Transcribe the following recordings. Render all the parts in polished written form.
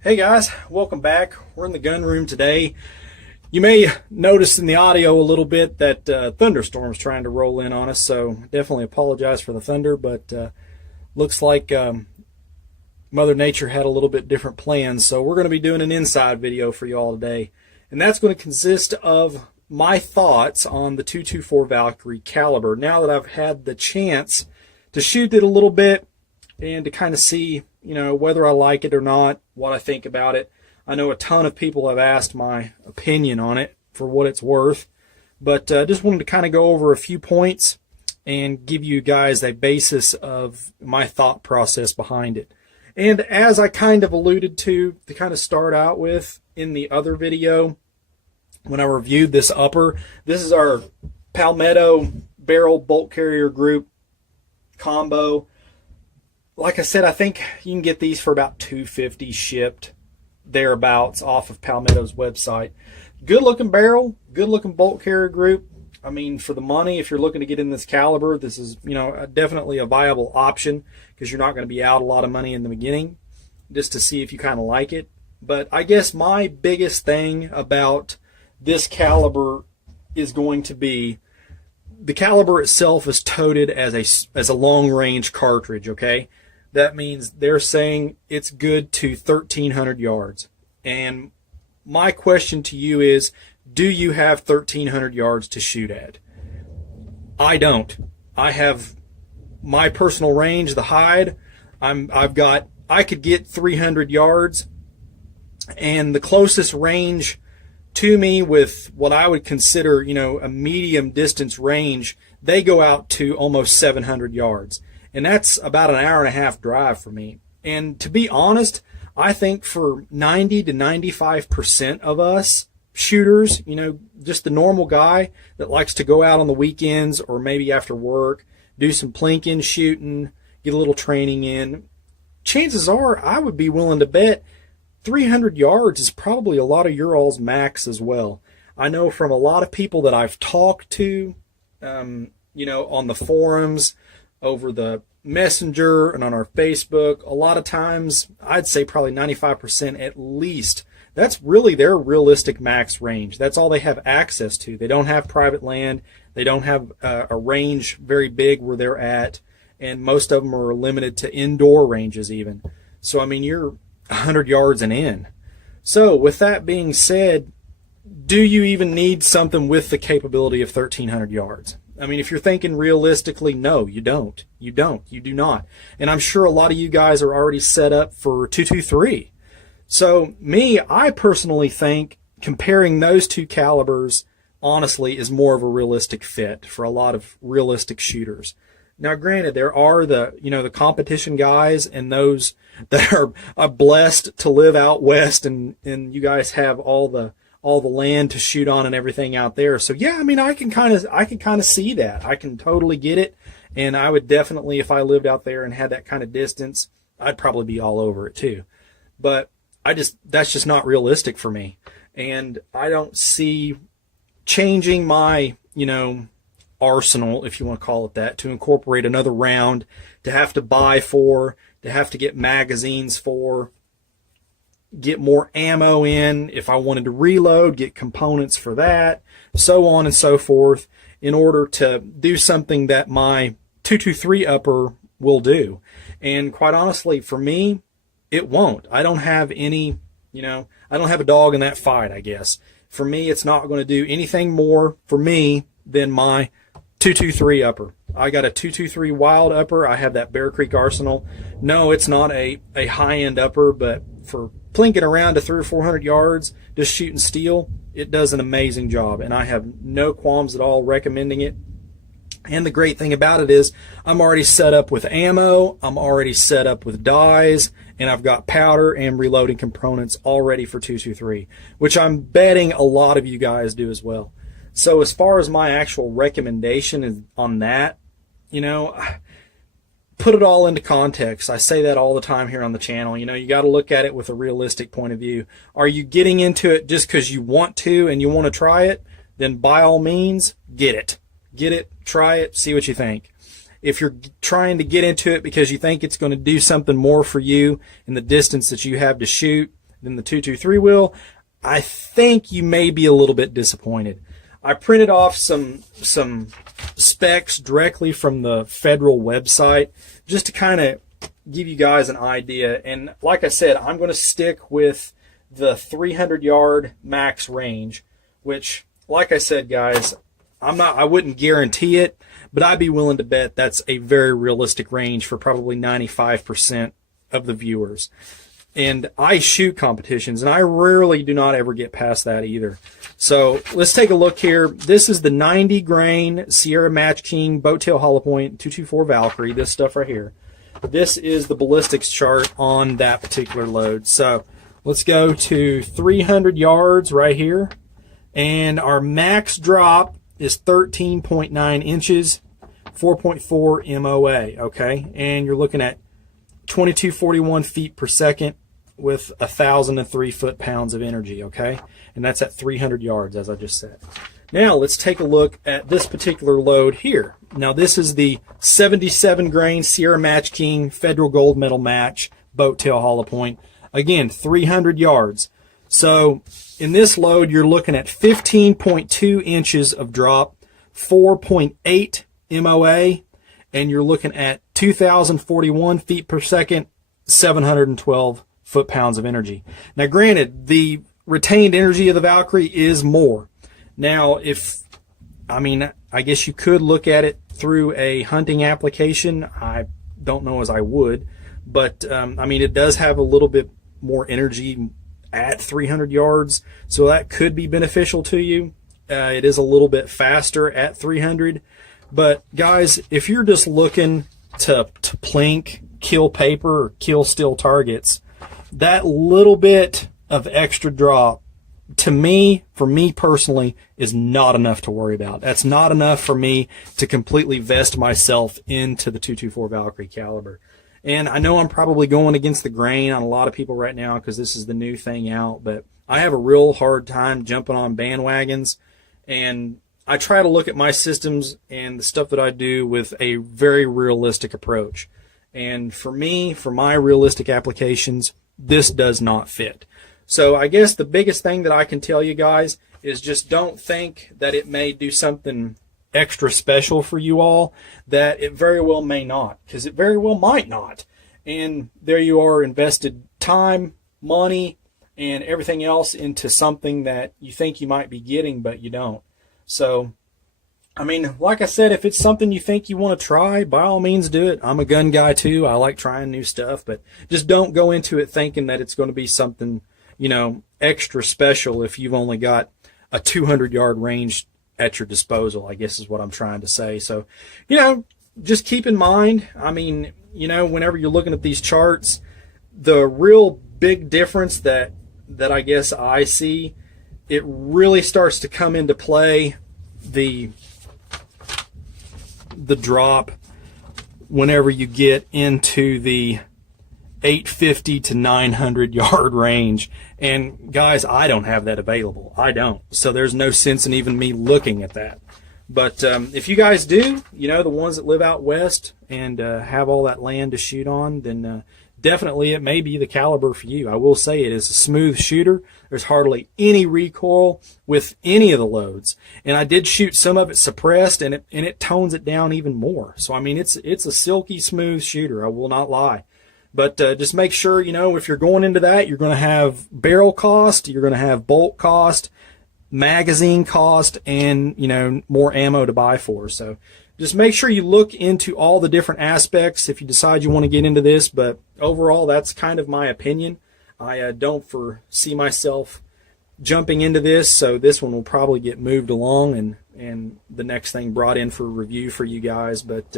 Hey guys, welcome back. We're in the gun room today. You may notice in the audio a little bit that thunderstorm's trying to roll in on us, so definitely apologize for the thunder, but looks like Mother Nature had a little bit different plans, so we're going to be doing an inside video for you all today, and that's going to consist of my thoughts on the 224 Valkyrie caliber now that I've had the chance to shoot it a little bit and to kind of see, whether I like it or not, what I think about it. I know a ton of people have asked my opinion on it for what it's worth, but just wanted to kind of go over a few points and give you guys a basis of my thought process behind it. And as I kind of alluded to kind of start out with in the other video, when I reviewed this upper, this is our Palmetto Barrel bolt carrier group combo. Like I said, I think you can get these for about $250 shipped, thereabouts, off of Palmetto's website. Good looking barrel, good looking bolt carrier group. I mean, for the money, if you're looking to get in this caliber, this is, definitely a viable option, because you're not going to be out a lot of money in the beginning, just to see if you kind of like it. But I guess my biggest thing about this caliber is going to be the caliber itself is toted as a long range cartridge, okay? That means they're saying it's good to 1,300 yards. And my question to you is, do you have 1,300 yards to shoot at? I don't. I have my personal range, the hide. I could get 300 yards, and the closest range to me with what I would consider, a medium distance range, they go out to almost 700 yards. And that's about an hour and a half drive for me. And to be honest, I think for 90 to 95% of us shooters, just the normal guy that likes to go out on the weekends or maybe after work, do some plinking, shooting, get a little training in, chances are I would be willing to bet 300 yards is probably a lot of your all's max as well. I know from a lot of people that I've talked to, on the forums, over the Messenger, and on our Facebook, a lot of times, I'd say probably 95% at least, that's really their realistic max range. That's all they have access to. They don't have private land. They don't have a range very big where they're at, and most of them are limited to indoor ranges even. So, I mean, you're 100 yards and in. So, with that being said, do you even need something with the capability of 1,300 yards? I mean, if you're thinking realistically, no, you don't. You do not. And I'm sure a lot of you guys are already set up for 223. So I personally think comparing those two calibers, honestly, is more of a realistic fit for a lot of realistic shooters. Now, granted, there are the competition guys and those that are blessed to live out west, and you guys have all the land to shoot on and everything out there. So yeah, I mean, I can kind of see that. I can totally get it. And I would definitely, if I lived out there and had that kind of distance, I'd probably be all over it too. But that's just not realistic for me. And I don't see changing my, arsenal, if you want to call it that, to incorporate another round, to have to buy for, to have to get magazines for, get more ammo in if I wanted to reload, get components for that, so on and so forth, in order to do something that my 223 upper will do. And quite honestly, for me, it won't. I don't have any, I don't have a dog in that fight, I guess. For me, it's not going to do anything more for me than my 223 upper. I got a 223 wild upper. I have that Bear Creek Arsenal. No, it's not a high-end upper, but for plinking around to 300 or 400 yards, just shooting steel, it does an amazing job, and I have no qualms at all recommending it. And the great thing about it is I'm already set up with ammo, I'm already set up with dies, and I've got powder and reloading components all ready for 223, which I'm betting a lot of you guys do as well. So as far as my actual recommendation is on that, put it all into context. I say that all the time here on the channel. You got to look at it with a realistic point of view. Are you getting into it just because you want to and you want to try it? Then by all means, get it. Get it, try it, see what you think. If you're trying to get into it because you think it's going to do something more for you in the distance that you have to shoot, than the 223 will, I think you may be a little bit disappointed. I printed off some specs directly from the federal website just to kind of give you guys an idea. And like I said, I'm going to stick with the 300 yard max range, which, like I said, guys, I wouldn't guarantee it, but I'd be willing to bet that's a very realistic range for probably 95% of the viewers. And I shoot competitions, and I rarely do not ever get past that either. So let's take a look here. This is the 90 grain Sierra Match King Boat Tail Hollow Point 224 Valkyrie, this stuff right here. This is the ballistics chart on that particular load. So let's go to 300 yards right here. And our max drop is 13.9 inches, 4.4 MOA, okay? And you're looking at 2241 feet per second with 1,003 foot-pounds of energy, okay? And that's at 300 yards, as I just said. Now, let's take a look at this particular load here. Now, this is the 77 grain Sierra Match King Federal Gold Medal Match Boat Tail Hollow Point. Again, 300 yards. So, in this load, you're looking at 15.2 inches of drop, 4.8 MOA, and you're looking at 2,041 feet per second, 712 foot-pounds of energy. Now, granted, the retained energy of the Valkyrie is more. Now, I guess you could look at it through a hunting application. I don't know as I would, but it does have a little bit more energy at 300 yards, so that could be beneficial to you. It is a little bit faster at 300, but guys, if you're just looking to plink, kill paper, or kill still targets, that little bit of extra drop, to me, for me personally, is not enough to worry about. That's not enough for me to completely vest myself into the 224 Valkyrie caliber. And I know I'm probably going against the grain on a lot of people right now because this is the new thing out, but I have a real hard time jumping on bandwagons, and I try to look at my systems and the stuff that I do with a very realistic approach. And for me, for my realistic applications, this does not fit. So I guess the biggest thing that I can tell you guys is just don't think that it may do something extra special for you all that it very well may not, because it very well might not. And there you are, invested time, money, and everything else into something that you think you might be getting, but you don't. So, like I said, if it's something you think you want to try, by all means do it. I'm a gun guy too. I like trying new stuff, but just don't go into it thinking that it's going to be something, extra special if you've only got a 200 yard range at your disposal, I guess is what I'm trying to say. So, just keep in mind, whenever you're looking at these charts, the real big difference that I guess I see, it really starts to come into play, the drop, whenever you get into the 850 to 900 yard range. And guys, I don't have that available. I don't. So there's no sense in even me looking at that. But if you guys do, the ones that live out west and have all that land to shoot on, then definitely it may be the caliber for you. I will say it is a smooth shooter. There's hardly any recoil with any of the loads. And I did shoot some of it suppressed, and it tones it down even more. So it's a silky smooth shooter, I will not lie. But just make sure, if you're going into that, you're going to have barrel cost, you're going to have bolt cost, magazine cost, and, more ammo to buy for. So just make sure you look into all the different aspects if you decide you want to get into this. But overall, that's kind of my opinion. I don't foresee myself jumping into this, so this one will probably get moved along and the next thing brought in for review for you guys. But,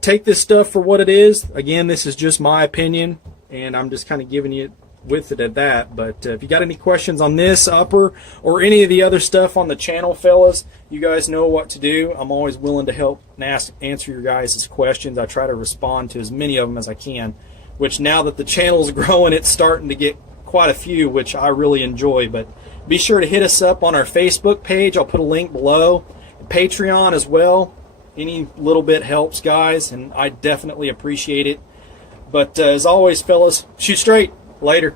take this stuff for what it is. Again, this is just my opinion, and I'm just kind of giving you with it at that. But if you got any questions on this upper or any of the other stuff on the channel, fellas, you guys know what to do. I'm always willing to help and answer your guys' questions. I try to respond to as many of them as I can, which now that the channel's growing, it's starting to get quite a few, which I really enjoy. But be sure to hit us up on our Facebook page. I'll put a link below. Patreon as well. Any little bit helps, guys, and I definitely appreciate it. But as always, fellas, shoot straight. Later.